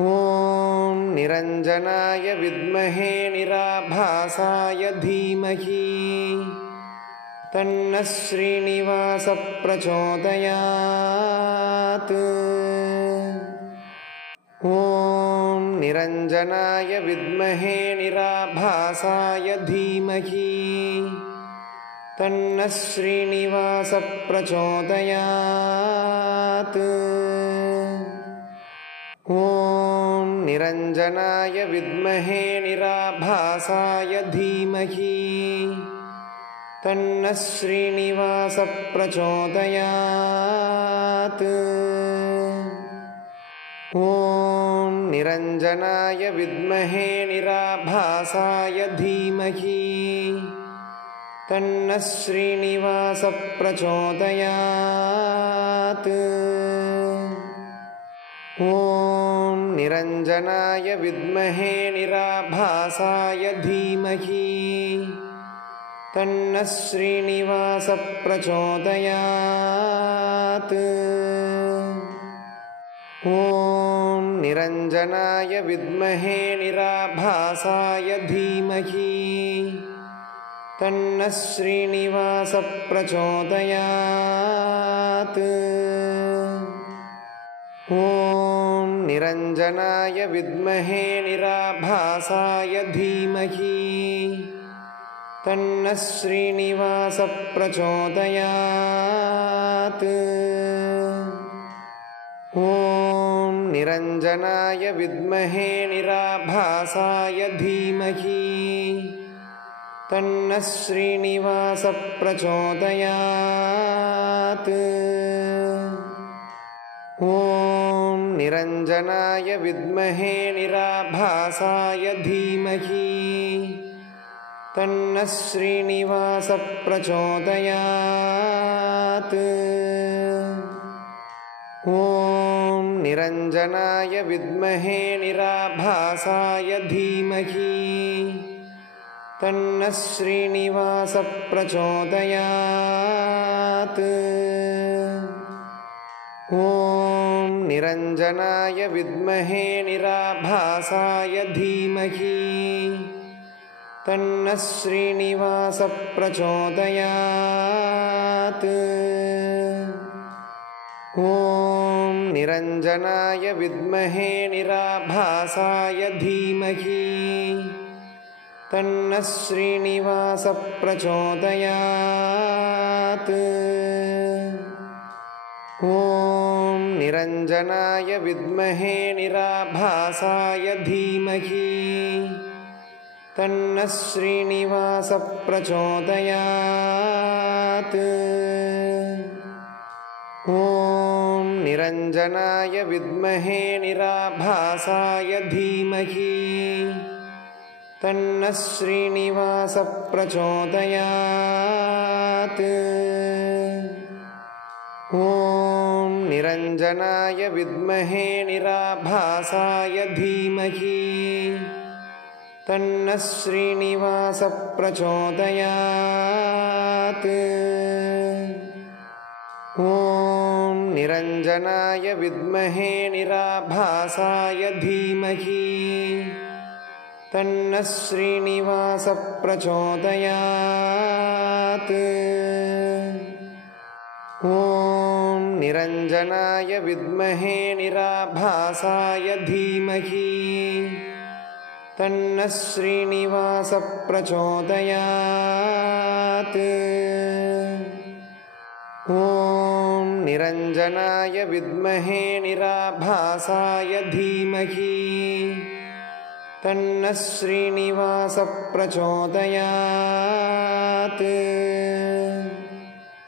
ॐ निरञ्जनाय विद्महे निराभासाय धीमहि तन्नः श्रीनिवासः प्रचोदयात्। ॐ निरञ्जनाय विद्महे निराभासाय धीमहि तन्नः श्रीनिवासः प्रचोदयात्। ॐ निरञ्जनाय विद्महे निराभासाय धीमहि तन्नः श्रीनिवासः प्रचोदयात्। ॐ निरञ्जनाय विद्महे निराभासाय धीमहि तन्नः श्रीनिवासः प्रचोदयात्। ॐ निरञ्जनाय विद्महे निराभासाय धीमहि तन्नः श्रीनिवासः प्रचोदयात्। ॐ निरञ्जनाय विद्महे निराभासाय धीमहि तन्नः श्रीनिवासः प्रचोदयात्। ॐ निरञ्जनाय विद्महे निराभासाय धीमहि तन्नः श्रीनिवासः प्रचोदयात्। ॐ निरञ्जनाय विद्महे निराभासाय धीमहि तन्नः श्रीनिवासः प्रचोदयात्। ॐ निरञ्जनाय विद्महे निराभासाय धीमहि तन्नः श्रीनिवासः प्रचोदयात्। ॐ निरञ्जनाय विद्महे निराभासाय धीमहि तन्नः श्रीनिवासः प्रचोदयात्। ॐ निरञ्जनाय विद्महे निराभासाय धीमहि तन्नः श्रीनिवासः प्रचोदयात्। ॐ निरञ्जनाय विद्महे निराभासाय धीमहि तन्नः श्रीनिवासः प्रचोदयात्। ॐ निरञ्जनाय विद्महे निराभासाय धीमहि तन्नः श्रीनिवासः प्रचोदयात्। ॐ निरञ्जनाय विद्महे निराभासाय धीमहि तन्नः श्रीनिवासः प्रचोदयात्। ॐ निरञ्जनाय विद्महे निराभासाय धीमहि तन्नः श्रीनिवासः प्रचोदयात्। ॐ निरञ्जनाय विद्महे निराभासाय धीमहि तन्नः श्रीनिवासः प्रचोदयात्। ॐ निरञ्जनाय विद्महे निराभासाय धीमहि तन्नः श्रीनिवासः प्रचोदयात्। ॐ निरञ्जनाय विद्महे निराभासाय धीमहि तन्नः श्रीनिवासः प्रचोदयात्।